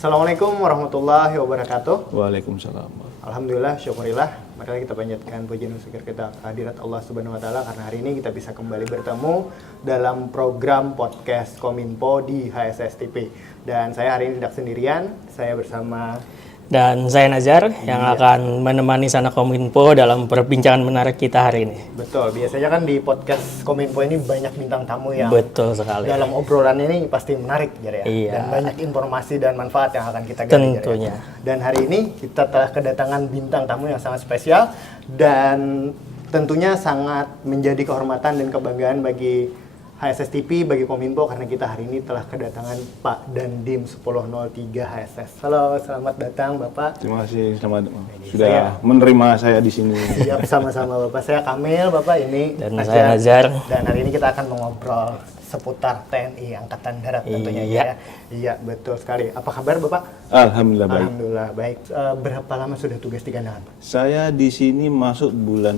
Assalamualaikum warahmatullahi wabarakatuh. Waalaikumsalam. Alhamdulillah, syukurillah. Mari kita panjatkan puji dan syukur kita kehadirat Allah Subhanahu wa taala karena hari ini kita bisa kembali bertemu dalam program podcast Kominfo di HSSTP. Dan saya hari ini tidak sendirian, saya bersama Dan saya Nazar yang akan menemani Sana Kominfo dalam perbincangan menarik kita hari ini. Betul, biasanya kan di podcast Kominfo ini banyak bintang tamu yang Betul sekali. dalam obrolan ini pasti menarik Jar, ya. Iya. Dan banyak informasi dan manfaat yang akan kita gali Jar, ya. Tentunya. Dan hari ini kita telah kedatangan bintang tamu yang sangat spesial dan tentunya sangat menjadi kehormatan dan kebanggaan bagi HSSTP, bagi Kominfo karena kita hari ini telah kedatangan Pak Dandim 1003 HSS. Halo, selamat datang Bapak. Terima kasih sudah menerima saya di sini. Siap, sama-sama Bapak. Saya Kamil, Bapak ini Dan saya Nazar. Dan hari ini kita akan mengobrol seputar TNI Angkatan Darat tentunya Iya. ya. Iya, betul sekali. Apa kabar Bapak? Alhamdulillah baik. Alhamdulillah baik. Berapa lama sudah tugas di Gandangan, Pak? Saya di sini masuk bulan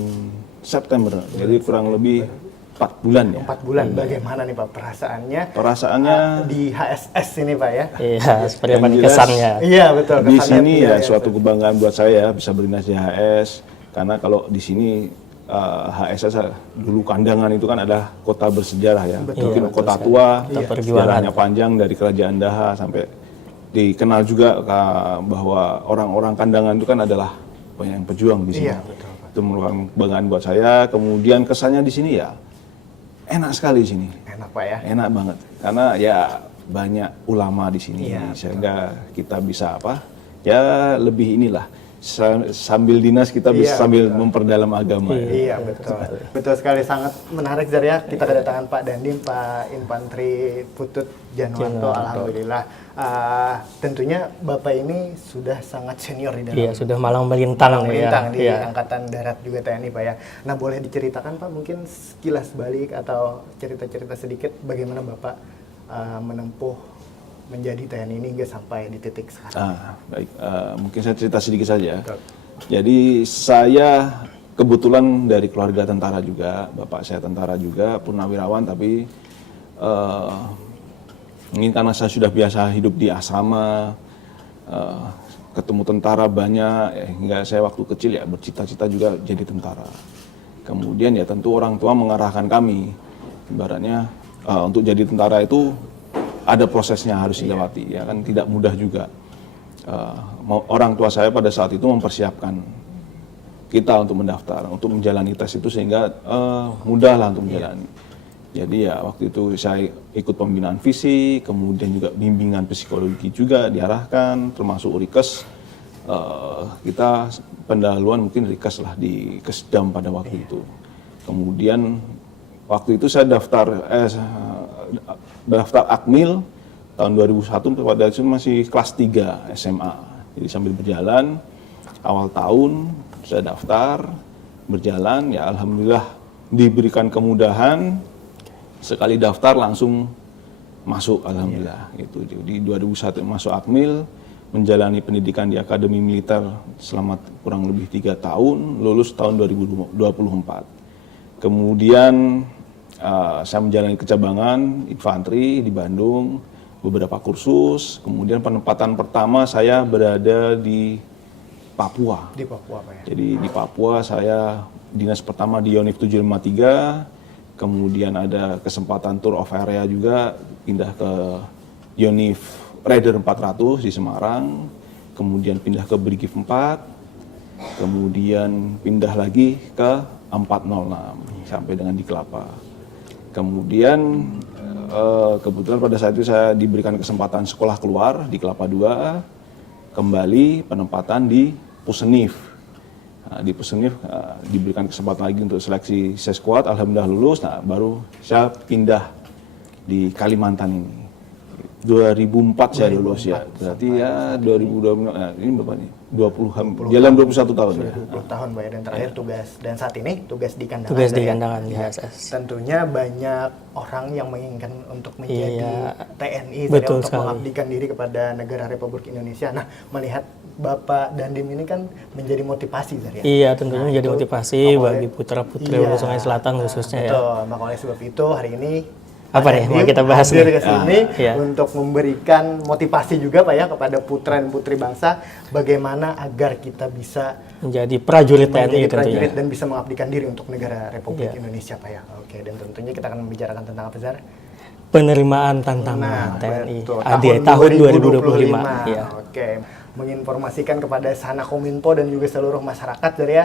September, jadi kurang lebih 4 bulan ya. 4 bulan. Bagaimana nih Pak perasaannya? Perasaannya Di HSS ini Pak ya? Iya, seperti apa Yang nih jelas, kesannya? Iya betul. di kesannya sini tidak ya suatu kebanggaan buat saya bisa berdinas di HS, karena kalau di sini HSS dulu Kandangan itu kan adalah kota bersejarah ya. Mungkin kota tua, sejarahnya panjang dari kerajaan Daha sampai dikenal juga bahwa orang-orang Kandangan itu kan adalah banyak pejuang di sini. Iya, betul, Pak. Itu merupakan kebanggaan buat saya. Kemudian kesannya di sini ya enak sekali di sini. Enak Pak ya? Enak banget karena ya banyak ulama di sini, Iya, sehingga kita bisa ya lebih inilah sambil dinas kita bisa sambil memperdalam agama. Iya betul. Betul sekali, sangat menarik Zar ya. Kita kedatangan Pak Dandim, Pak Infantri Putut Janwanto. Alhamdulillah. Tentunya Bapak ini sudah sangat senior di dalam Iya, sudah malang melintang di ya. Angkatan Darat juga TNI Pak ya. Nah boleh diceritakan Pak mungkin sekilas balik atau cerita-cerita sedikit bagaimana Bapak menempuh menjadi TNI ini hingga sampai di titik sekarang. Baik, mungkin saya cerita sedikit saja. Betul. Jadi saya kebetulan dari keluarga tentara juga, bapak saya tentara juga, purnawirawan, tapi mungkin karena saya sudah biasa hidup di asrama, ketemu tentara banyak, hingga saya waktu kecil ya bercita-cita juga jadi tentara. Kemudian ya tentu orang tua mengarahkan kami, ibaratnya untuk jadi tentara itu ada prosesnya harus dilewati, ya kan tidak mudah juga. Orang tua saya pada saat itu mempersiapkan kita untuk mendaftar, untuk menjalani tes itu sehingga mudahlah untuk menjalani. Jadi ya waktu itu saya ikut pembinaan fisik, kemudian juga bimbingan psikologi juga diarahkan, termasuk Rikes. Kita pendahuluan mungkin Rikes lah di Kesdam pada waktu itu. Kemudian waktu itu saya daftar Akmil tahun 2001, pada itu masih kelas 3 SMA. Jadi sambil berjalan, awal tahun saya daftar, berjalan, ya alhamdulillah diberikan kemudahan, sekali daftar langsung masuk, alhamdulillah. Itu di 2001 masuk Akmil, menjalani pendidikan di Akademi Militer selama kurang lebih 3 tahun, lulus tahun 2024. Kemudian saya menjalani kecabangan infanteri di Bandung, beberapa kursus, kemudian penempatan pertama saya berada di Papua. Di Papua Pak ya? Jadi di Papua saya dinas pertama di Yonif 753, kemudian ada kesempatan tour of area juga, pindah ke Yonif Raider 400 di Semarang, kemudian pindah ke Brigif 4, kemudian pindah lagi ke 406 sampai dengan di Kelapa. Kemudian kebetulan pada saat itu saya diberikan kesempatan sekolah keluar di Kelapa II, kembali penempatan di Pusenif. Di Pusenif diberikan kesempatan lagi untuk seleksi seskuad, alhamdulillah lulus. Nah baru saya pindah di Kalimantan ini. 2004 saya lulus ya, berarti ya 2020, ini berapa nih? 20, jalan 21 tahun ya. 20 tahun Pak ya, dan terakhir tugas, dan saat ini tugas di Kandangan. Tugas di Kandangan di HSS. Tentunya banyak orang yang menginginkan untuk menjadi TNI, betul untuk sekali. mengabdikan diri kepada negara Republik Indonesia. Nah, melihat Bapak Dandim ini kan menjadi motivasi Zar ya. Iya, tentunya menjadi itu motivasi bagi putra-putri Hulu Sungai Selatan khususnya ya. betul. Maka oleh sebab itu hari ini Apa Pak nih, Dandim mau kita bahas hadir nih? ke sini Iya. untuk memberikan motivasi juga Pak ya kepada putra dan putri bangsa bagaimana agar kita bisa Menjadi prajurit TNI menjadi tentunya. prajurit dan bisa mengabdikan diri untuk negara Republik Iya. Indonesia Pak ya. Oke, dan tentunya kita akan membicarakan tentang apa Zar? Penerimaan tantangan TNI betul. tahun 2025. Iya. Oke, menginformasikan kepada Sana Kominfo dan juga seluruh masyarakat Zar ya.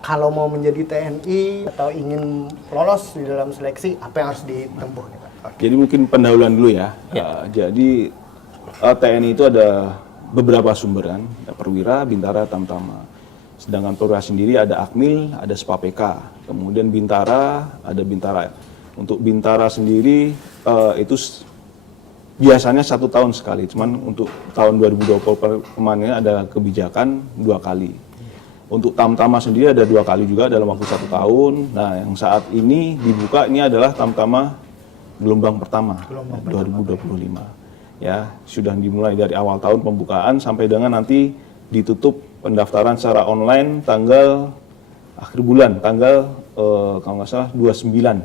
Kalau mau menjadi TNI atau ingin lolos di dalam seleksi, apa yang harus ditempuh nih Pak? Oke. Jadi mungkin pendahuluan dulu ya. Jadi TNI itu ada beberapa sumber kan, ada Perwira, Bintara, Tamtama. Sedangkan Perwira sendiri ada Akmil, ada Spapeka. Kemudian Bintara, ada Bintara. Untuk Bintara sendiri itu biasanya 1 tahun sekali. Cuman untuk tahun 2020 kemarin ada kebijakan 2 kali. Untuk Tamtama sendiri ada 2 kali juga dalam waktu 1 tahun. Nah, yang saat ini dibuka ini adalah Tamtama gelombang pertama 2025. Ya, sudah dimulai dari awal tahun pembukaan sampai dengan nanti ditutup pendaftaran secara online tanggal akhir bulan, tanggal kalau nggak salah 29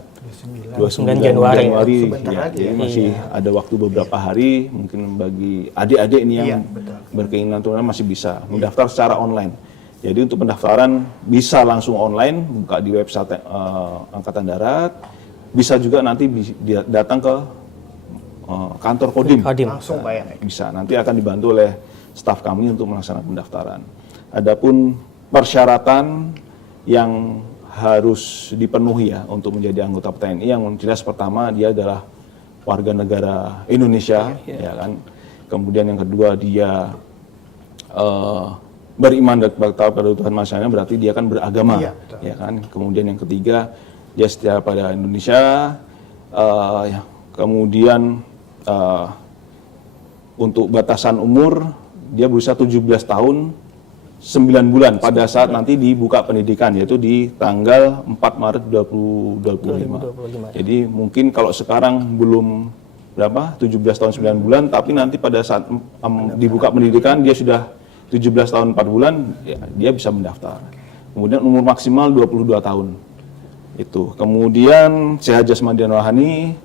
Januari. Sebentar Ya, lagi jadi ya. masih ada waktu beberapa hari, mungkin bagi adik-adik ini yang betul. berkeinginan turunan masih bisa mendaftar secara online. Jadi untuk pendaftaran bisa langsung online, buka di website Angkatan Darat, bisa juga nanti datang ke kantor Kodim. Langsung Pak ya. Bisa, nanti akan dibantu oleh staf kami untuk melaksanakan pendaftaran. Adapun persyaratan yang harus dipenuhi ya untuk menjadi anggota TNI, yang jelas pertama dia adalah warga negara Indonesia, ya kan. Kemudian yang kedua dia beriman dan taat pada Tuhan Maha berarti dia kan beragama, ya kan. Kemudian yang ketiga dia setia pada Indonesia. Kemudian untuk batasan umur dia berusia 17 tahun 9 bulan pada saat nanti dibuka pendidikan, yaitu di tanggal 4 Maret 2025. Jadi mungkin kalau sekarang belum berapa 17 tahun 9 bulan, tapi nanti pada saat dibuka pendidikan dia sudah 17 tahun 4 bulan, ya, dia bisa mendaftar. Kemudian umur maksimal 22 tahun. Itu. Kemudian sehat jasmani dan rohani,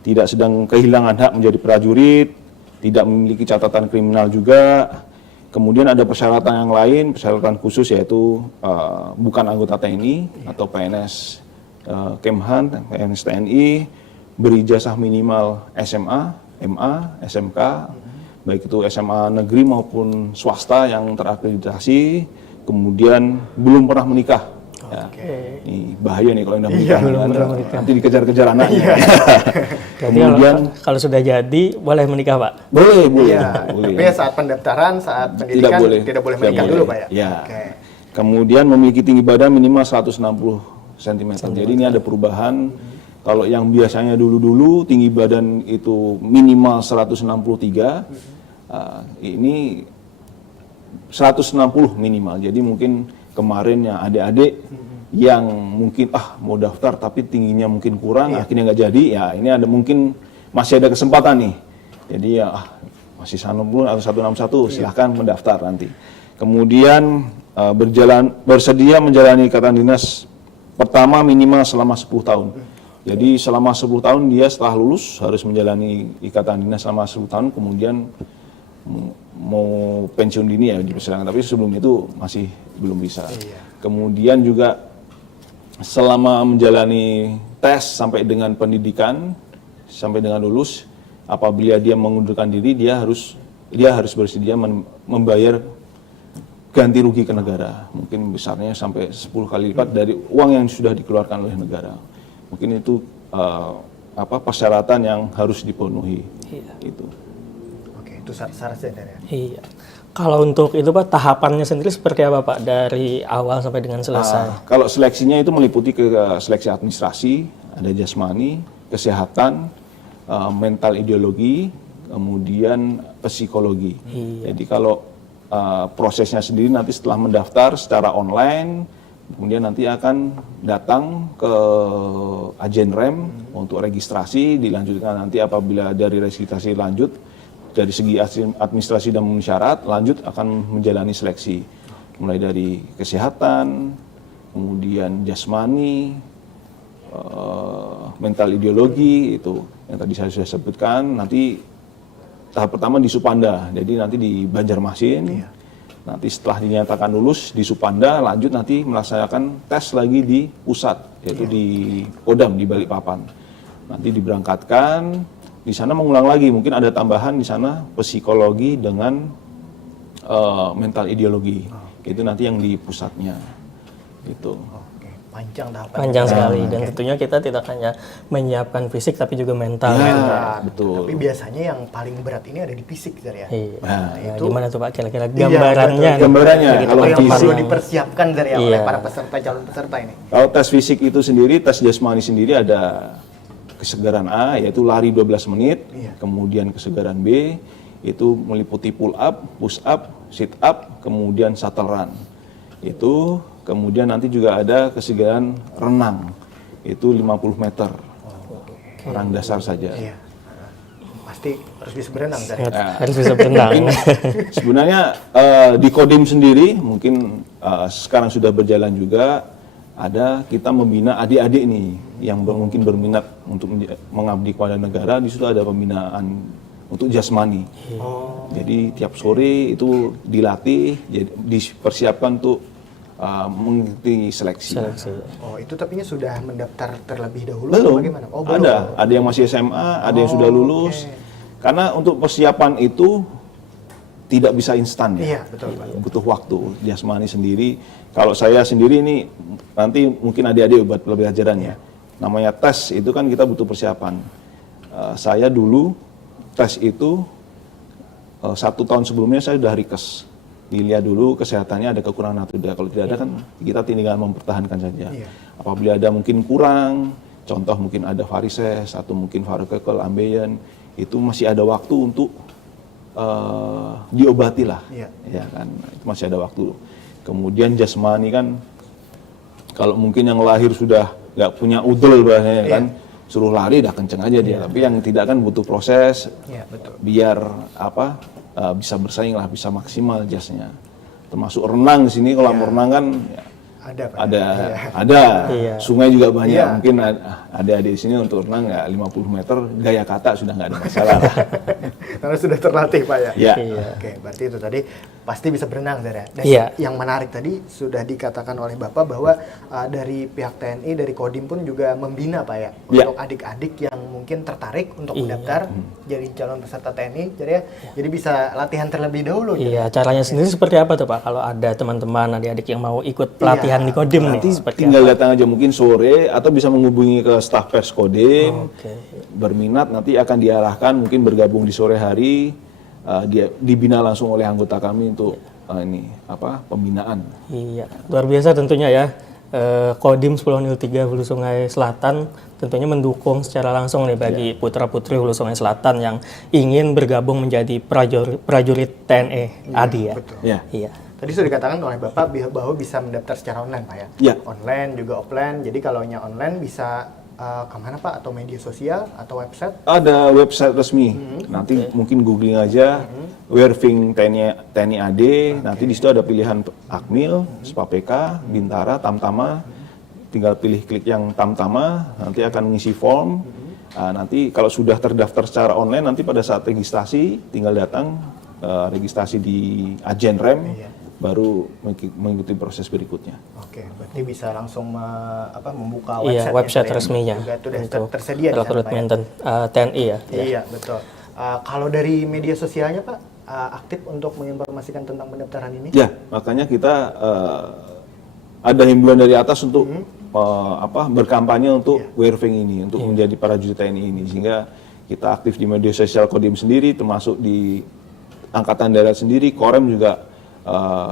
tidak sedang kehilangan hak menjadi prajurit, tidak memiliki catatan kriminal juga. Kemudian ada persyaratan yang lain, persyaratan khusus yaitu bukan anggota TNI atau PNS Kemhan, PNS TNI, berijazah minimal SMA, MA, SMK, baik itu SMA negeri maupun swasta yang terakreditasi, kemudian belum pernah menikah. Ya. Ini bahaya nih kalau udah menikah, nanti dikejar-kejar anaknya. Kemudian kalau sudah jadi boleh menikah Pak? Boleh. Tapi ya saat pendaftaran, saat pendidikan tidak boleh menikah dulu Pak ya? Ya. Kemudian memiliki tinggi badan minimal 160 cm. Jadi ini ada perubahan. Kalau yang biasanya dulu-dulu tinggi badan itu minimal 163, ini 160 minimal. Jadi mungkin kemarin yang adik-adik yang mungkin mau daftar tapi tingginya mungkin kurang, akhirnya nggak jadi, ya ini ada mungkin masih ada kesempatan nih. Jadi ya masih 160 atau 161, silahkan mendaftar nanti. Kemudian bersedia menjalani ikatan dinas pertama minimal selama 10 tahun. Jadi selama 10 tahun dia setelah lulus harus menjalani ikatan dinas selama 10 tahun, kemudian mau pensiun dini ya dipersilakan, tapi sebelum itu masih belum bisa. Kemudian juga selama menjalani tes sampai dengan pendidikan, sampai dengan lulus, apabila dia mengundurkan diri, dia harus bersedia membayar ganti rugi ke negara. Mungkin besarnya sampai 10 kali lipat dari uang yang sudah dikeluarkan oleh negara. Mungkin itu persyaratan yang harus dipenuhi. Itu. Oke, itu syarat-syaratnya ya. Iya. Kalau untuk itu Pak, tahapannya sendiri seperti apa Pak dari awal sampai dengan selesai? Kalau seleksinya itu meliputi ke seleksi administrasi, ada jasmani, kesehatan, mental ideologi, kemudian psikologi. Jadi kalau prosesnya sendiri nanti setelah mendaftar secara online, kemudian nanti akan datang ke Ajen Rem untuk registrasi, dilanjutkan nanti apabila dari registrasi lanjut, dari segi administrasi dan memenuhi syarat, lanjut akan menjalani seleksi. Mulai dari kesehatan, kemudian jasmani, mental ideologi, itu yang tadi saya sudah sebutkan. Nanti tahap pertama di Supanda, jadi nanti di Banjarmasin. Nanti setelah dinyatakan lulus di Supanda, lanjut nanti melaksanakan tes lagi di pusat, yaitu di Kodam di Balikpapan. Nanti diberangkatkan. Di sana mengulang lagi, mungkin ada tambahan di sana psikologi dengan mental ideologi. Itu nanti yang di pusatnya. Gitu. Oke, panjang tahapan. Panjang sekali, dan tentunya kita tidak hanya menyiapkan fisik tapi juga mental. Ya, betul. Tapi biasanya yang paling berat ini ada di fisik, Zar, ya. Iya. Nah, itu Gimana tuh Pak kira-kira Iya, gambarannya? betul. Gambarannya, Begitu kalau yang Pak. perlu dipersiapkan, Zar, ya, oleh Iya. para peserta, calon peserta ini. Kalau tes fisik itu sendiri, tes jasmani sendiri ada kesegaran A, yaitu lari 12 menit. Kemudian kesegaran B, itu meliputi pull up, push up, sit up, kemudian shuttle run. Itu kemudian nanti juga ada kesegaran renang, itu 50 meter. Renang dasar saja. Iya. Pasti harus bisa berenang, Zar. Harus bisa berenang. Sebenarnya di Kodim sendiri mungkin sekarang sudah berjalan juga, ada kita membina adik-adik nih yang mungkin berminat untuk mengabdi kepada negara. Di situ ada pembinaan untuk jasmani. Jadi tiap sore itu dilatih, jadi dipersiapkan untuk mengikuti seleksi. Oh, itu tapinya sudah mendaftar terlebih dahulu Belum. atau bagaimana? Oh, belum. Ada yang masih SMA, ada yang sudah lulus. Karena untuk persiapan itu tidak bisa instan ya. Iya, betul, Pak. Butuh waktu. Jasmani sendiri, kalau saya sendiri ini nanti mungkin adik-adik buat pelajarannya. Namanya tes itu kan kita butuh persiapan. Saya dulu tes itu 1 tahun sebelumnya saya sudah rikes. Dilihat dulu kesehatannya ada kekurangan atau tidak. Kalau tidak ada kan kita tinggal mempertahankan saja. Apabila ada mungkin kurang, contoh mungkin ada varises atau mungkin varikokel, ambeien, itu masih ada waktu untuk diobati lah, ya kan, itu masih ada waktu. Kemudian jasmani kan, kalau mungkin yang lahir sudah nggak punya udel bahasanya kan, suruh lari dah kenceng aja dia. Tapi yang tidak kan butuh proses, biar apa bisa bersaing lah, bisa maksimal jasnya. Termasuk renang di sini, kalau mau renang kan ada, Pak. ada. Sungai juga banyak. Mungkin ada di sini untuk renang nggak 50 meter, gaya kata sudah nggak ada masalah. Karena sudah terlatih, Pak, ya. Ya. Oke, berarti itu tadi pasti bisa berenang, Zar, ya. Dan yang menarik tadi sudah dikatakan oleh Bapak bahwa dari pihak TNI, dari Kodim pun juga membina, Pak, ya, untuk adik-adik yang mungkin tertarik untuk mendaftar jadi calon peserta TNI, jadi ya, jadi bisa latihan terlebih dahulu. Iya, caranya sendiri seperti apa tuh Pak? Kalau ada teman-teman adik-adik yang mau ikut pelatihan di Kodim Nanti nih, seperti tinggal apa? datang aja mungkin sore atau bisa menghubungi ke staf pers Kodim. Berminat nanti akan diarahkan mungkin bergabung di sore hari, dia dibina langsung oleh anggota kami untuk pembinaan. Iya, luar biasa tentunya ya. Kodim 1003 Hulu Sungai Selatan tentunya mendukung secara langsung nih bagi putra-putri Hulu Sungai Selatan yang ingin bergabung menjadi prajurit TNI AD ya. Betul. Iya. Tadi sudah dikatakan oleh Bapak bahwa bisa mendaftar secara online, Pak, ya. Online juga offline. Jadi kalau online bisa kemana, Pak? Atau media sosial atau website? Ada website resmi. Nanti mungkin googling aja Werving TNI AD. Nanti di situ ada pilihan Akmil, Spapeka, Bintara, Tamtama. Tinggal pilih klik yang Tamtama. Nanti akan mengisi form. Nanti kalau sudah terdaftar secara online, nanti pada saat registrasi tinggal datang registrasi di Agen Rem. Baru mengikuti proses berikutnya. Oke, berarti bisa langsung membuka website resminya untuk tersedia di rekrutmen TNI ya. Iya, betul. Kalau dari media sosialnya, Pak, aktif untuk menginformasikan tentang pendaftaran ini? Ya, makanya kita ada himbauan dari atas untuk berkampanye untuk Werving ini, untuk menjadi prajurit TNI ini, sehingga kita aktif di media sosial Kodim sendiri, termasuk di Angkatan Darat sendiri, Korem juga.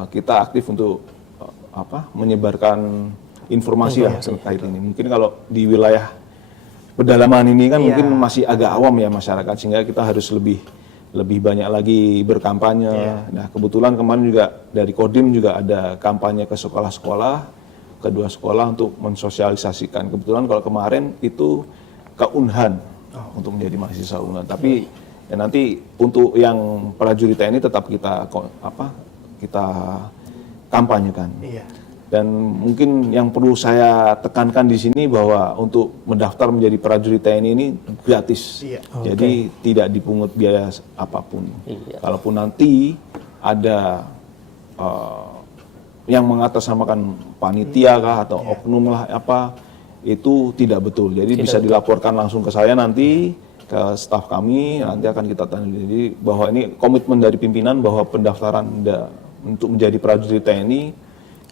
Kita aktif untuk menyebarkan informasi lah terkait ini. Mungkin kalau di wilayah pedalaman ini kan mungkin masih agak awam ya masyarakat, sehingga kita harus lebih banyak lagi berkampanye. Nah, kebetulan kemarin juga dari Kodim juga ada kampanye ke sekolah-sekolah, kedua sekolah untuk mensosialisasikan. Kebetulan kalau kemarin itu ke Unhan untuk menjadi mahasiswa Unhan. Tapi Dan nanti untuk yang prajurit TNI tetap kita kampanyekan. Iya. Dan mungkin yang perlu saya tekankan di sini bahwa untuk mendaftar menjadi prajurit TNI ini gratis. Iya. Jadi tidak dipungut biaya apapun. Iya. Kalaupun nanti ada yang mengatasnamakan panitia kah atau oknum lah apa, itu tidak betul. Jadi bisa dilaporkan langsung ke saya nanti, ke staf kami, nanti akan kita tanda. Jadi bahwa ini komitmen dari pimpinan bahwa pendaftaran untuk menjadi prajurit TNI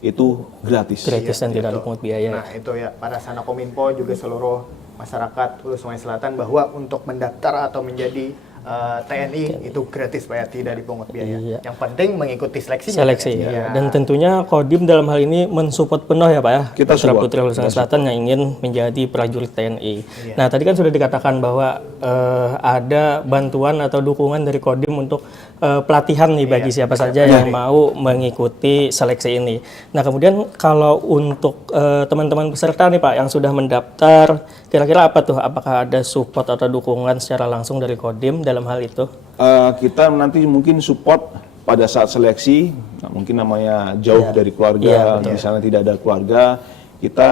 itu gratis. Gratis dan tidak Itu. dipungut biaya. Nah, itu ya para Sanakominfo juga seluruh masyarakat Hulu Sungai Selatan bahwa untuk mendaftar atau menjadi TNI itu gratis Pak ya, tidak dipungut biaya. Iya. Yang penting mengikuti seleksi. Seleksi ya. Iya. Dan tentunya Kodim dalam hal ini mensupport penuh ya Pak ya. Kita Putra support. Putri Hulu Sungai Selatan yang ingin menjadi prajurit TNI. Iya. Nah tadi kan sudah dikatakan bahwa ada bantuan atau dukungan dari Kodim untuk pelatihan nih bagi siapa saja yang mau mengikuti seleksi ini. Nah kemudian kalau untuk teman-teman peserta nih Pak yang sudah mendaftar, kira-kira apa tuh? Apakah ada support atau dukungan secara langsung dari Kodim dalam hal itu? Kita nanti mungkin support pada saat seleksi, mungkin namanya jauh dari keluarga, misalnya tidak ada keluarga, kita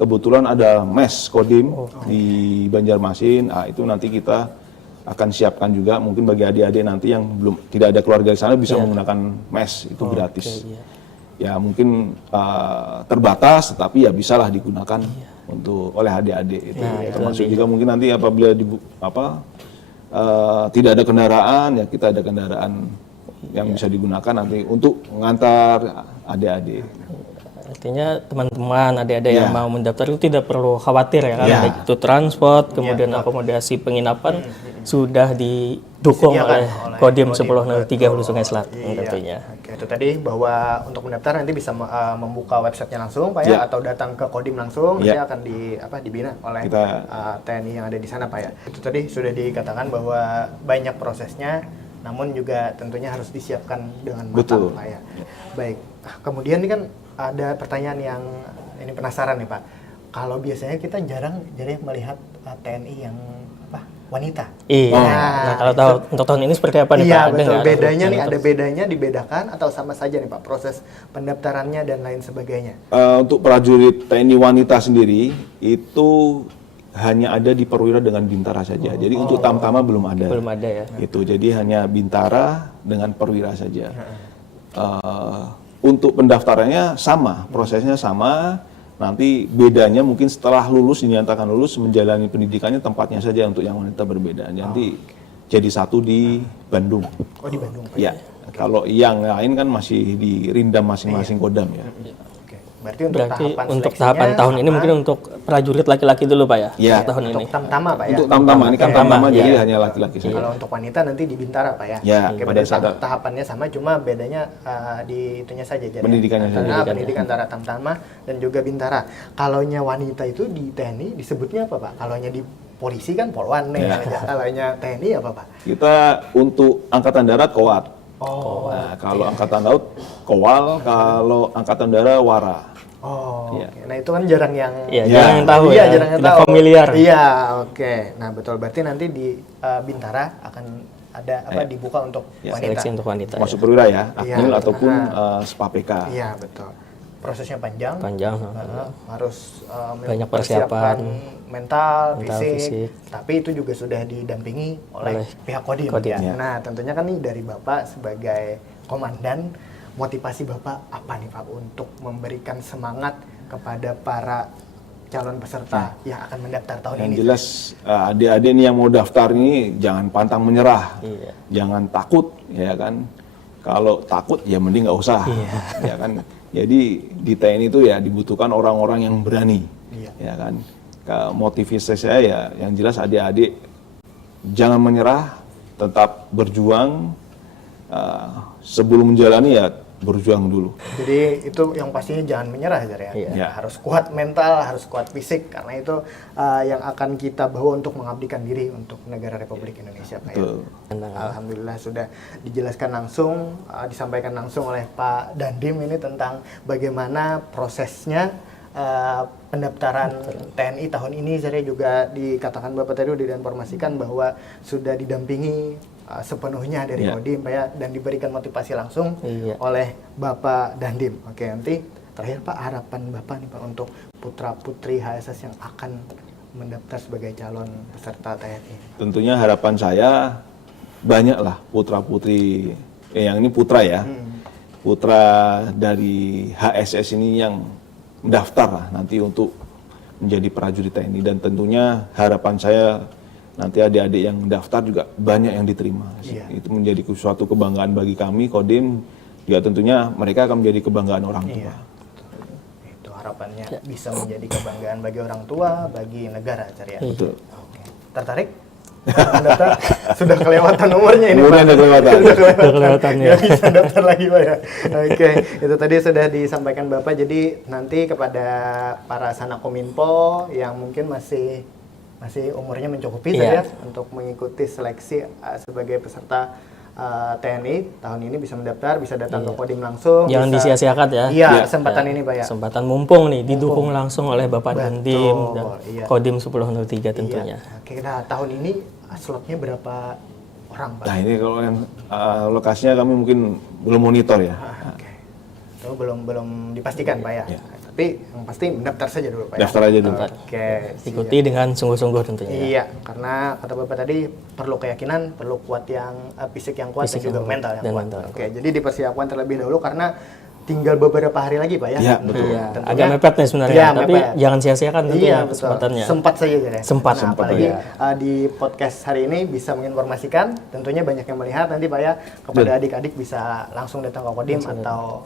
kebetulan ada mes Kodim di Banjarmasin, itu nanti kita akan siapkan juga, mungkin bagi adik-adik nanti yang tidak ada keluarga di sana bisa menggunakan mes, itu gratis. Ya mungkin terbatas, tetapi ya bisalah digunakan untuk oleh adik-adik itu. Termasuk juga mungkin nanti apabila tidak ada kendaraan, ya kita ada kendaraan yang bisa digunakan nanti untuk mengantar adik-adik. Artinya teman-teman, adik-adik yang mau mendaftar itu tidak perlu khawatir ya, karena baik itu transport, kemudian akomodasi penginapan sudah didukung oleh Kodim 1003 Hulu Sungai Selatan tentunya. Oke, itu tadi bahwa untuk mendaftar nanti bisa membuka websitenya langsung Pak ya, atau datang ke Kodim langsung, nanti akan dibina oleh TNI yang ada di sana Pak ya. Itu tadi sudah dikatakan bahwa banyak prosesnya, namun juga tentunya harus disiapkan dengan matang Pak ya. Baik, kemudian ini kan ada pertanyaan yang ini penasaran nih Pak. Kalau biasanya kita jarang melihat TNI yang wanita. Iya. Nah, kalau untuk tahun ini seperti apa nih Pak? Iya Ada betul. nggak Bedanya nih, ada bedanya dibedakan atau sama saja nih Pak proses pendaftarannya dan lain sebagainya. Untuk prajurit TNI wanita sendiri itu hanya ada di perwira dengan bintara saja. Jadi untuk tamtama belum ada. Belum ada ya. Itu jadi hanya bintara dengan perwira saja. Untuk pendaftarannya sama, prosesnya sama. Nanti bedanya mungkin setelah lulus, dinyatakan lulus, menjalani pendidikannya tempatnya saja untuk yang wanita berbeda. Nanti jadi satu di Bandung. Oh di Bandung Pak? Ya, kalau yang lain kan masih di Rindam masing-masing Kodam ya. Oke. Berarti untuk tahapan tahun ini mungkin untuk prajurit laki-laki dulu Pak ya? Iya. Tahun ini. untuk tamtama Pak ya? Untuk tamtama, ini kan tamtama jadi hanya laki-laki saja. Kalau untuk wanita nanti di Bintara Pak ya? Ya, Oke, pada berarti saat tahapannya sama, cuma bedanya di itunya saja. Jadi pendidikannya saja. Pendidikan antara tamtama dan juga Bintara. Kalaunya wanita itu di TNI disebutnya apa Pak? Kalaunya di polisi kan polwan nih, kalaunya TNI apa Pak? Kita untuk Angkatan Darat Kowat. Oh. Nah, kalau Angkatan Laut Kowal, kalau Angkatan Darat Wara. Oh, oke. Nah itu kan jarang yang jarang yang tahu iya, ya, jarang yang tidak tahu. familiar. Iya, oke. Nah betul, berarti nanti di Bintara akan ada dibuka untuk wanita. Seleksi untuk wanita. Masuk perwira ya, akmil Iya. ataupun SPAPK. Iya betul. Prosesnya panjang. Harus banyak persiapan mental, fisik. fisik. Tapi itu juga sudah didampingi oleh pihak Kodim. Ya. Nah tentunya kan nih dari Bapak sebagai komandan, motivasi Bapak apa nih Pak untuk memberikan semangat kepada para calon peserta yang akan mendaftar tahun Yang ini? jelas adik-adik nih yang mau daftar ini jangan pantang menyerah, jangan takut ya kan. Kalau takut ya mending nggak usah, ya kan. Jadi di TNI itu ya dibutuhkan orang-orang yang berani, ya kan. Motivasi saya ya yang jelas adik-adik jangan menyerah, tetap berjuang. Sebelum menjalani ya berjuang dulu. Jadi itu yang pastinya jangan menyerah ya. Iya. Harus kuat mental, harus kuat fisik karena itu yang akan kita bawa untuk mengabdikan diri untuk negara Republik Indonesia Pak. Ya. Alhamdulillah sudah dijelaskan langsung, disampaikan langsung oleh Pak Dandim ini tentang bagaimana prosesnya pendaftaran TNI tahun ini. Saya juga dikatakan Bapak tadi sudah diinformasikan bahwa sudah didampingi sepenuhnya dari Kodim Pak ya, dan diberikan motivasi langsung oleh Bapak Dandim. Oke, nanti terakhir Pak, harapan Bapak nih Pak untuk putra-putri HSS yang akan mendaftar sebagai calon peserta TNI. Tentunya harapan saya banyaklah putra-putri, yang ini putra ya, putra dari HSS ini yang mendaftar lah nanti untuk menjadi prajurit TNI, dan tentunya harapan saya nanti adik-adik yang daftar juga banyak yang diterima. Itu menjadi suatu kebanggaan bagi kami Kodim, juga tentunya mereka akan menjadi kebanggaan orang tua. Itu harapannya bisa menjadi kebanggaan bagi orang tua, bagi negara, Carya. Betul. Oke. Tertarik? Mendaftar? Sudah kelewatan umurnya ini Pak. Sudah kelewatan. Udah kelewatan ya. Nggak bisa daftar lagi Pak ya. Oke, itu tadi sudah disampaikan Bapak. Jadi nanti kepada para Sanakominfo yang mungkin masih umurnya mencukupi ya untuk mengikuti seleksi sebagai peserta TNI tahun ini bisa mendaftar, bisa datang ke Kodim langsung. Jangan disia-siakan ya. Iya, kesempatan ini Pak ya. Kesempatan mumpung nih, didukung langsung oleh Bapak Dandim dan Kodim 1003 tentunya. Oke, nah tahun ini slotnya berapa orang Pak? Nah ini kalau yang lokasinya kami mungkin belum monitor ya. Oke. Itu belum dipastikan Pak ya. Tapi yang pasti mendaftar saja dulu Pak ya. Daftar aja dulu. Oke. Ikuti dengan sungguh-sungguh tentunya. Iya, karena kata Bapak tadi perlu keyakinan, perlu kuat yang fisik yang kuat dan juga mental yang kuat. Oke, jadi dipersiapkan terlebih dahulu karena tinggal beberapa hari lagi Pak ya. Iya, betul. Iya, agak mepet nih sebenarnya, tapi jangan sia-siakan tentunya kesempatannya. Sempat saja ya. Sempat. Apalagi di podcast hari ini bisa menginformasikan, tentunya banyak yang melihat nanti Pak ya, kepada adik-adik bisa langsung datang ke Kodim atau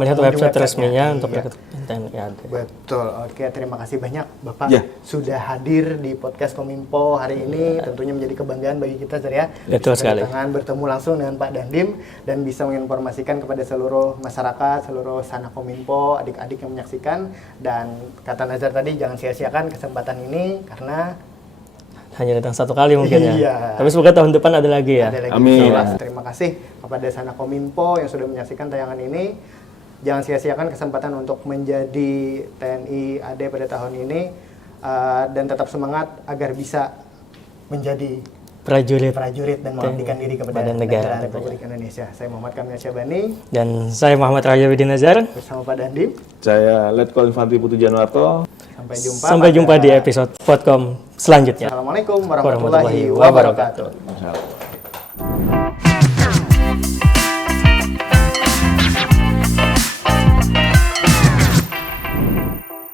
melihat website resminya untuk TNI ada. Betul. Oke, terima kasih banyak Bapak sudah hadir di podcast Kominfo hari ini. Tentunya menjadi kebanggaan bagi kita ya. Betul sekali. Bertemu langsung dengan Pak Dandim dan bisa menginformasikan kepada seluruh masyarakat, seluruh Sanakominfo, adik-adik yang menyaksikan. Dan kata Nazar tadi, jangan sia-siakan kesempatan ini karena hanya datang satu kali mungkin ya. Iya. Tapi semoga tahun depan ada lagi ya. Ada lagi. Amin. Terima kasih kepada Sanakominfo yang sudah menyaksikan tayangan ini. Jangan sia-siakan kesempatan untuk menjadi TNI AD pada tahun ini dan tetap semangat agar bisa menjadi prajurit dan mengabdikan diri kepada negara Republik Indonesia. Saya Muhammad Kamil Syabani dan saya Muhammad Raja Widin Nazar bersama Pak Dandim. Saya Letkol Infantri Putu Januarto. Sampai jumpa di episode Podcom selanjutnya. Assalamualaikum warahmatullahi wabarakatuh.